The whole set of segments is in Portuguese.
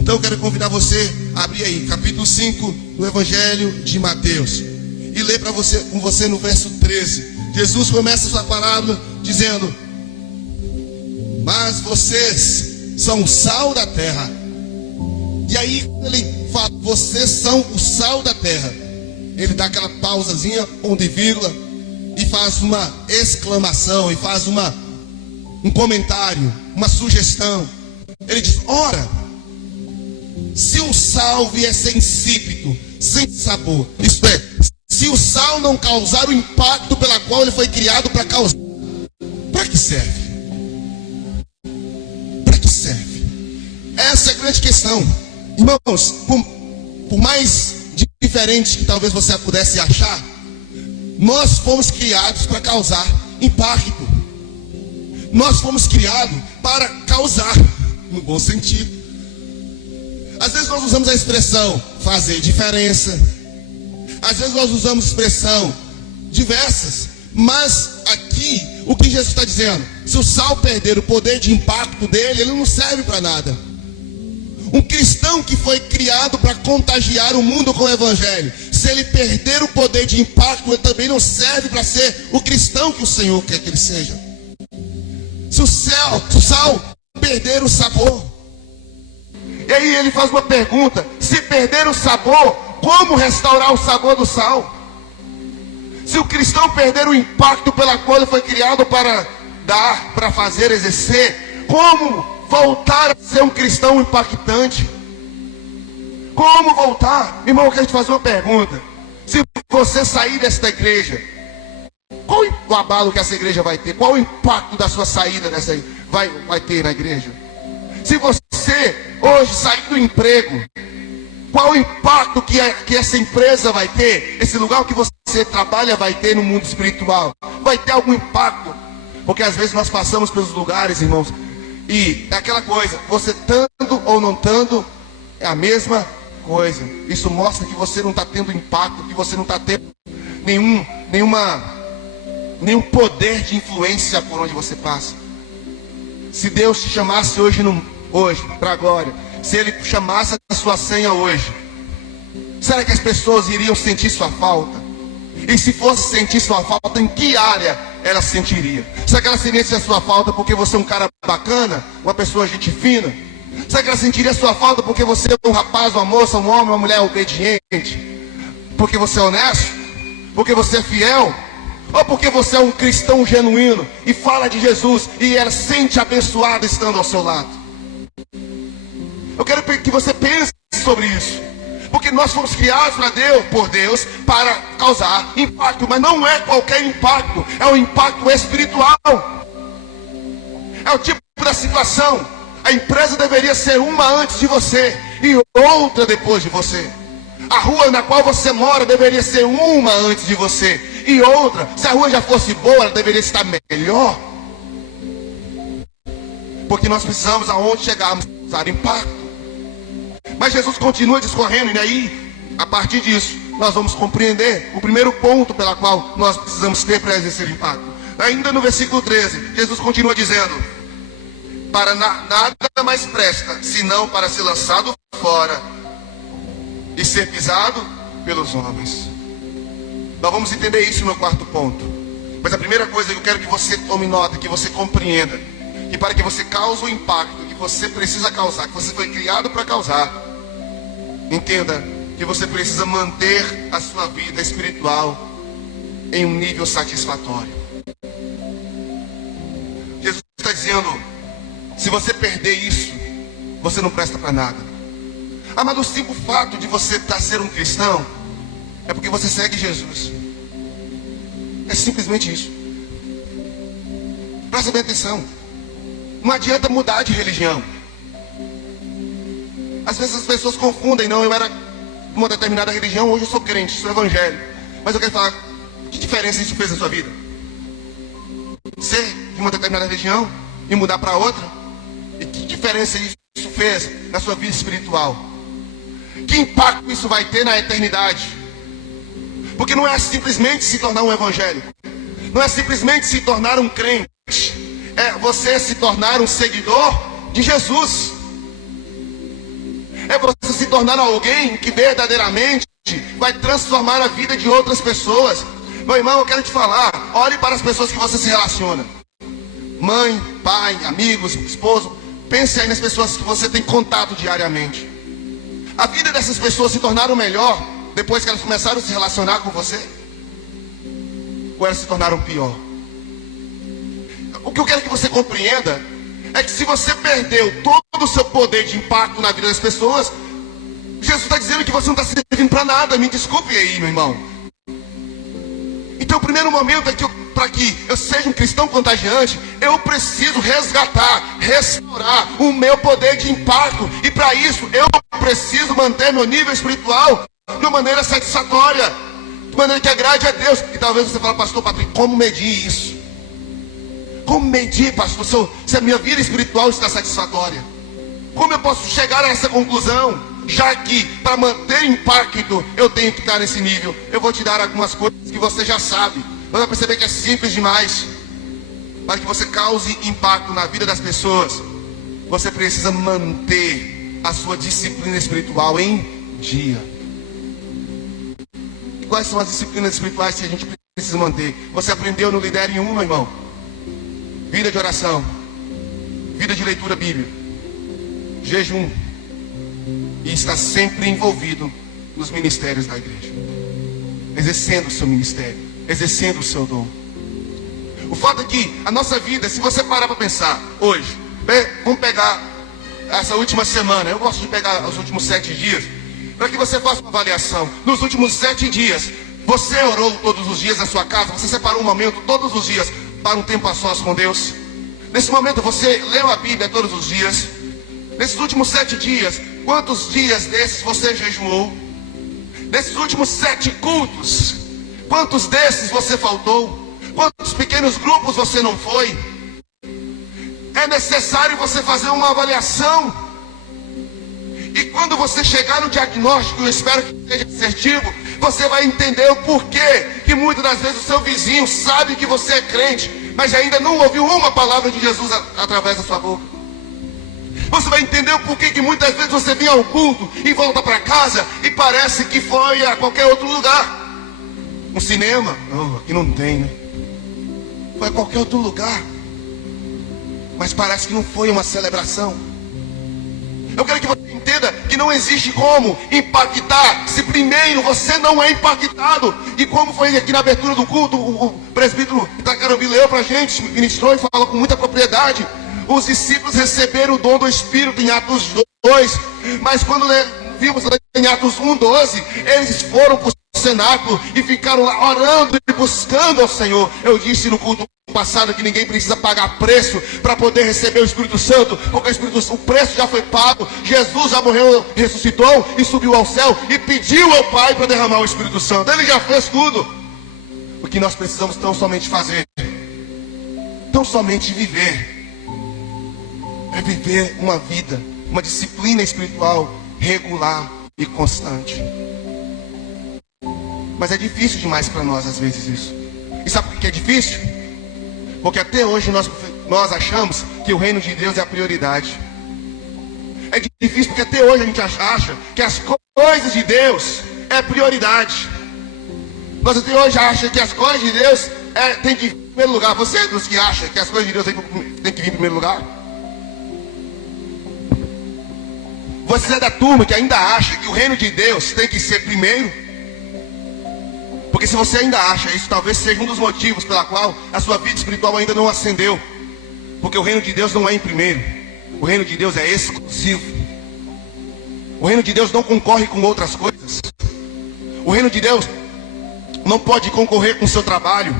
Então eu quero convidar você a abrir aí, capítulo 5 do Evangelho de Mateus. E ler com você no verso 13. Jesus começa a sua parábola dizendo: mas vocês são o sal da terra. E aí ele fala, vocês são o sal da terra. Ele dá aquela pausazinha, ponto e vírgula, e faz uma exclamação, e faz um comentário, uma sugestão. Ele diz: ora, se o sal vier ser insípido, sem sabor, isto é, se o sal não causar o impacto pela qual ele foi criado para causar, para que serve? Para que serve? Essa é a grande questão. Irmãos, por mais diferente que talvez você pudesse achar, nós fomos criados para causar impacto. Nós fomos criados para causar, no bom sentido. Às vezes nós usamos a expressão fazer diferença. Às vezes nós usamos a expressão diversas. Mas aqui, o que Jesus está dizendo? Se o sal perder o poder de impacto dele, ele não serve para nada. Um cristão que foi criado para contagiar o mundo com o Evangelho, se ele perder o poder de impacto, ele também não serve para ser o cristão que o Senhor quer que ele seja. Se o sal perder o sabor, e aí ele faz uma pergunta: se perder o sabor, como restaurar o sabor do sal? Se o cristão perder o impacto pela qual ele foi criado para dar, para fazer, exercer, como voltar a ser um cristão impactante? Como voltar? Irmão, eu quero te fazer uma pergunta. Se você sair desta igreja, qual o abalo que essa igreja vai ter? Qual o impacto da sua saída dessa vai ter na igreja? Se você hoje sair do emprego, qual o impacto que essa empresa vai ter? Esse lugar que você trabalha vai ter no mundo espiritual? Vai ter algum impacto? Porque às vezes nós passamos pelos lugares, irmãos, e é aquela coisa, você estando ou não estando, é a mesma coisa. Isso mostra que você não está tendo impacto, que você não está tendo nenhum poder de influência por onde você passa. Se Deus te chamasse hoje para a glória, se Ele chamasse a sua senha hoje, será que as pessoas iriam sentir sua falta? E se fosse sentir sua falta, em que área ela sentiria? Será que ela sentiria a sua falta porque você é um cara bacana, uma pessoa gente fina? Será que ela sentiria a sua falta porque você é um rapaz, uma moça, um homem, uma mulher obediente? Porque você é honesto? Porque você é fiel? Ou porque você é um cristão genuíno e fala de Jesus e ela se sente abençoada estando ao seu lado? Eu quero que você pense sobre isso. Porque nós fomos criados por Deus para causar impacto. Mas não é qualquer impacto. É um impacto espiritual. É o tipo da situação. A empresa deveria ser uma antes de você e outra depois de você. A rua na qual você mora deveria ser uma antes de você e outra. Se a rua já fosse boa, ela deveria estar melhor. Porque nós precisamos, aonde chegarmos, usar impacto. Mas Jesus continua discorrendo, e aí, a partir disso, nós vamos compreender o primeiro ponto pela qual nós precisamos ter para exercer impacto. Ainda no versículo 13, Jesus continua dizendo: para nada mais presta, senão para ser lançado fora e ser pisado pelos homens. Nós vamos entender isso no quarto ponto. Mas a primeira coisa que eu quero que você tome nota, que você compreenda, que para que você cause o impacto que você precisa causar, que você foi criado para causar, entenda que você precisa manter a sua vida espiritual em um nível satisfatório. Jesus está dizendo: se você perder isso, você não presta para nada. Mas o simples fato de você ser um cristão é porque você segue Jesus. É simplesmente isso. Presta bem atenção. Não adianta mudar de religião. Às vezes as pessoas confundem. Não, eu era de uma determinada religião, hoje eu sou crente, sou evangélico. Mas eu quero falar, que diferença isso fez na sua vida? Ser de uma determinada religião e mudar para outra? E que diferença isso fez na sua vida espiritual? Que impacto isso vai ter na eternidade? Porque não é simplesmente se tornar um evangélico, não é simplesmente se tornar um crente, é você se tornar um seguidor de Jesus. É você se tornar alguém que verdadeiramente vai transformar a vida de outras pessoas. Meu irmão, eu quero te falar, olhe para as pessoas que você se relaciona. Mãe, pai, amigos, esposo. Pense aí nas pessoas que você tem contato diariamente. A vida dessas pessoas se tornaram melhor depois que elas começaram a se relacionar com você? Ou elas se tornaram pior? O que eu quero que você compreenda é que se você perdeu todo o seu poder de impacto na vida das pessoas, Jesus está dizendo que você não está servindo para nada. Me desculpe aí, meu irmão. Então o primeiro momento é que para que eu seja um cristão contagiante, eu preciso resgatar, restaurar o meu poder de impacto. E para isso eu preciso manter meu nível espiritual de uma maneira satisfatória, de maneira que agrade a Deus. E talvez você fale, pastor Patrick, como medir isso? Como medir, pastor, se a minha vida espiritual está satisfatória? Como eu posso chegar a essa conclusão? Já que para manter impacto eu tenho que estar nesse nível. Eu vou te dar algumas coisas que você já sabe. Você vai perceber que é simples demais. Para que você cause impacto na vida das pessoas, você precisa manter a sua disciplina espiritual em dia. Quais são as disciplinas espirituais que a gente precisa manter? Você aprendeu no Lidere em 1, meu irmão? Vida de oração, vida de leitura bíblica, jejum, e está sempre envolvido nos ministérios da igreja, exercendo o seu ministério, exercendo o seu dom. O fato é que a nossa vida, se você parar para pensar hoje, vamos pegar essa última semana, eu gosto de pegar os últimos 7 dias, para que você faça uma avaliação. Nos últimos 7 dias, você orou todos os dias na sua casa? Você separou um momento todos os dias para um tempo a sós com Deus? Nesse momento você leu a Bíblia todos os dias? Nesses últimos 7 dias, quantos dias desses você jejuou? Nesses últimos 7 cultos, quantos desses você faltou? Quantos pequenos grupos você não foi? É necessário você fazer uma avaliação. E quando você chegar no diagnóstico, eu espero que seja assertivo, você vai entender o porquê que muitas das vezes o seu vizinho sabe que você é crente, mas ainda não ouviu uma palavra de Jesus através da sua boca. Você vai entender o porquê que muitas vezes você vem ao culto e volta para casa e parece que foi a qualquer outro lugar. Um cinema? Oh, aqui não tem, né? Foi a qualquer outro lugar, mas parece que não foi uma celebração. Eu quero que você entenda que não existe como impactar se primeiro você não é impactado. E como foi aqui na abertura do culto, o presbítero Itacarambi leu para a gente, ministrou e falou com muita propriedade. Os discípulos receberam o dom do Espírito em Atos 2, mas quando vimos em Atos 1:12, eles foram para o cenáculo e ficaram lá orando e buscando ao Senhor. Eu disse no culto passado que ninguém precisa pagar preço para poder receber o Espírito Santo, porque o preço já foi pago. Jesus já morreu, ressuscitou e subiu ao céu e pediu ao Pai para derramar o Espírito Santo. Ele já fez tudo. O que nós precisamos tão somente fazer, tão somente viver, é viver uma vida, uma disciplina espiritual regular e constante. Mas é difícil demais para nós às vezes isso. E sabe por que é difícil? Porque até hoje nós achamos que o reino de Deus é a prioridade. É difícil porque até hoje a gente acha que as coisas de Deus é prioridade. Nós até hoje achamos que as coisas de Deus tem que vir em primeiro lugar. Você é dos que acha que as coisas de Deus tem que vir em primeiro lugar? Você é da turma que ainda acha que o reino de Deus tem que ser primeiro? Porque se você ainda acha isso, talvez seja um dos motivos pela qual a sua vida espiritual ainda não acendeu. Porque o reino de Deus não é em primeiro. O reino de Deus é exclusivo. O reino de Deus não concorre com outras coisas. O reino de Deus não pode concorrer com o seu trabalho.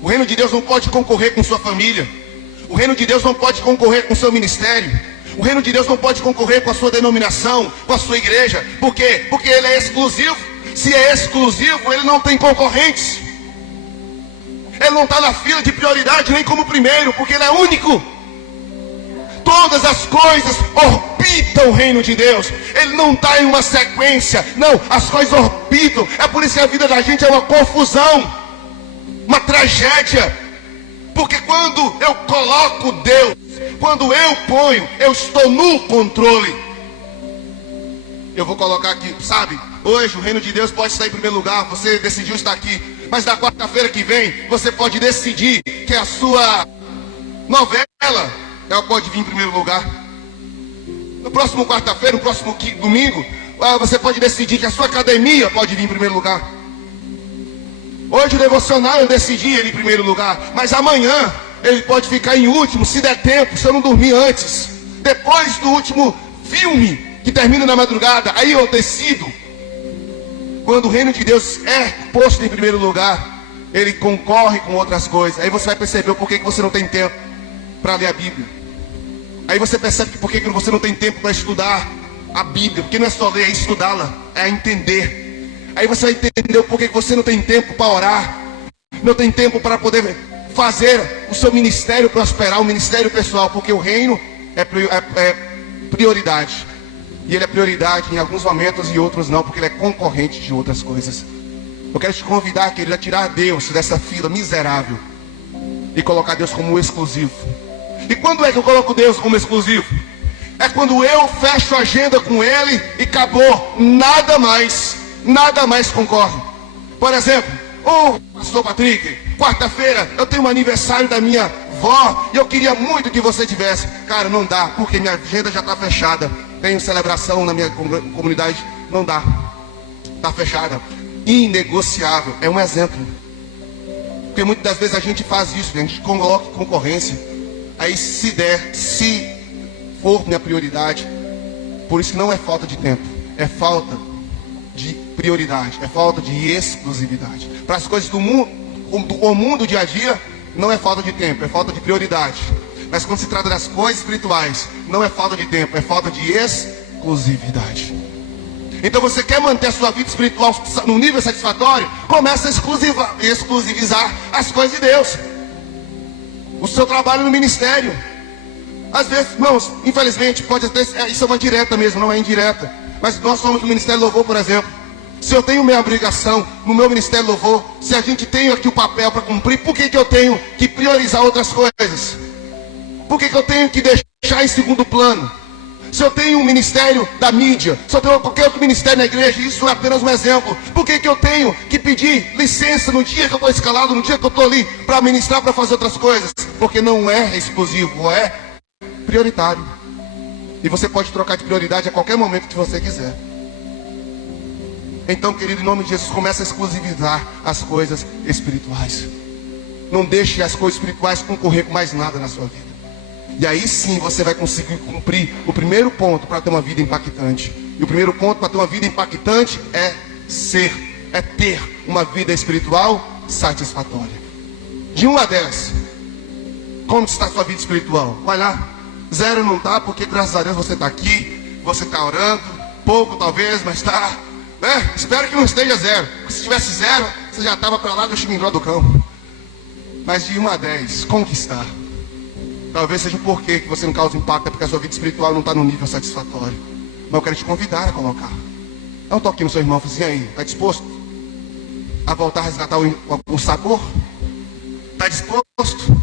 O reino de Deus não pode concorrer com sua família. O reino de Deus não pode concorrer com o seu ministério. O reino de Deus não pode concorrer com a sua denominação, com a sua igreja. Por quê? Porque ele é exclusivo. Se é exclusivo, ele não tem concorrentes. Ele não está na fila de prioridade nem como primeiro, porque ele é único. Todas as coisas orbitam o reino de Deus. Ele não está em uma sequência. Não, as coisas orbitam. É por isso que a vida da gente é uma confusão, uma tragédia. Porque quando eu coloco Deus, quando eu ponho, eu estou no controle. eu vou colocar aqui, sabe? Hoje o reino de Deus pode estar em primeiro lugar, você decidiu estar aqui. Mas na quarta-feira que vem, você pode decidir que a sua novela, ela pode vir em primeiro lugar. No próximo quarta-feira, no próximo domingo, você pode decidir que a sua academia pode vir em primeiro lugar. Hoje o devocional eu decidi ele em primeiro lugar, mas amanhã ele pode ficar em último, se der tempo, se eu não dormir antes. Depois do último filme, que termina na madrugada, aí eu decido. Quando o reino de Deus é posto em primeiro lugar, ele concorre com outras coisas. Aí você vai perceber o porquê que você não tem tempo para ler a Bíblia. Aí você percebe que porquê que você não tem tempo para estudar a Bíblia. Porque não é só ler, é estudá-la, é entender. Aí você vai entender o porquê que você não tem tempo para orar, não tem tempo para poder fazer o seu ministério prosperar, o ministério pessoal. Porque o reino é prioridade. E ele é prioridade em alguns momentos e outros não, porque ele é concorrente de outras coisas. Eu quero te convidar, querido, a tirar Deus dessa fila miserável e colocar Deus como exclusivo. E quando é que eu coloco Deus como exclusivo? É quando eu fecho a agenda com Ele e acabou, nada mais concorre. Por exemplo, pastor Patrick, quarta-feira eu tenho um aniversário da minha avó e eu queria muito que você tivesse. Cara, não dá, porque minha agenda já está fechada. Tenho celebração na minha comunidade, não dá, está fechada, inegociável. É um exemplo, porque muitas das vezes a gente faz isso, a gente coloca concorrência. Aí se for minha prioridade, por isso que não é falta de tempo, é falta de prioridade, é falta de exclusividade. Para as coisas do mundo, o mundo dia a dia, não é falta de tempo, é falta de prioridade. Mas quando se trata das coisas espirituais, não é falta de tempo, é falta de exclusividade. Então você quer manter a sua vida espiritual no nível satisfatório? Começa a exclusivizar as coisas de Deus. O seu trabalho no ministério. Às vezes, irmãos, infelizmente, pode até isso é uma direta mesmo, não é indireta. Mas nós somos do Ministério Louvor, por exemplo. Se eu tenho minha obrigação no meu Ministério Louvor, se a gente tem aqui o papel para cumprir, por que eu tenho que priorizar outras coisas? Por que eu tenho que deixar em segundo plano? Se eu tenho um ministério da mídia, se eu tenho qualquer outro ministério na igreja, isso é apenas um exemplo. Por que eu tenho que pedir licença no dia que eu estou escalado, no dia que eu estou ali para ministrar, para fazer outras coisas? Porque não é exclusivo, é prioritário. E você pode trocar de prioridade a qualquer momento que você quiser. Então, querido, em nome de Jesus, comece a exclusivizar as coisas espirituais. Não deixe as coisas espirituais concorrer com mais nada na sua vida. E aí sim você vai conseguir cumprir o primeiro ponto para ter uma vida impactante. E o primeiro ponto para ter uma vida impactante é ter uma vida espiritual satisfatória. De 1 a 10, como está a sua vida espiritual? Vai lá. 0 não está, porque graças a Deus você está aqui, você está orando, pouco talvez, mas está, né? Espero que não esteja 0. Se tivesse 0, você já estava para lá do xilindró do campo. Mas de 1 a 10, como que está? Talvez seja o porquê que você não causa impacto, é porque a sua vida espiritual não está no nível satisfatório. Mas eu quero te convidar a colocar. Dá um toquinho no seu irmão, assim, aí, está disposto a voltar a resgatar o sabor? Está disposto